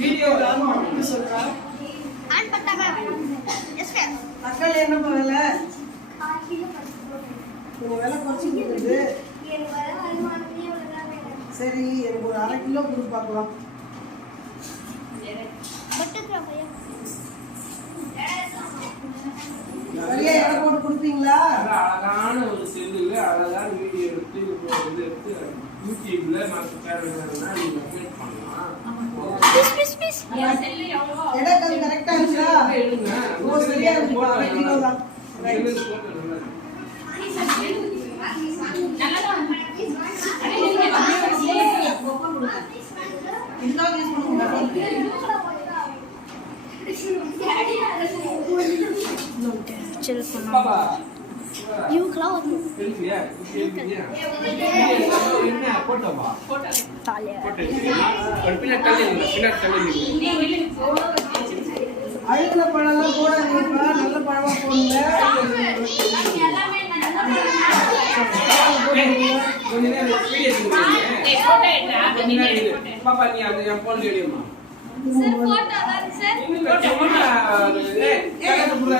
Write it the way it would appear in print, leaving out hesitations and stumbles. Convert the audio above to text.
Video on சொல்றா. On பண்ணாம yes sir. தக்காளி என்ன விலை? விலை குறைச்சி கொடுக்குது. சரி எனக்கு ஒரு 1/2 கிலோ கொடு பார்க்கலாம். வெளியே இடம் போட்டு கொடுப்பீங்களா? அழகான ஒரு செல்லுல அழகான வீடியோ எடுத்து எடுத்து யூடியூப்ல மற்ற பேரண்ட்னா நீங்க அப்டேட் பண்ணலாம். இடம் கரெக்டா இருக்கா? எடுங்க. ஓ சரியா இருக்கு. 1/2 கிலோ தான். ரைட் போட்டு நல்லா. பாபா யூக்லாம் தெரியுமா? என்ன போட்டோமா? தாலியா போட்டு பின்னாடி தள்ளி அழுகின பழம்லாம் போடாதீங்கப்பா, நல்ல பழமா போடுங்க. கொஞ்ச நேரம் வீடியோ எடுங்க. பாப்பா நீ அது என் போன் எடுமா. சார் போட்டோ தான் சார். இன்னும் கச்சமா அது கலர் புரா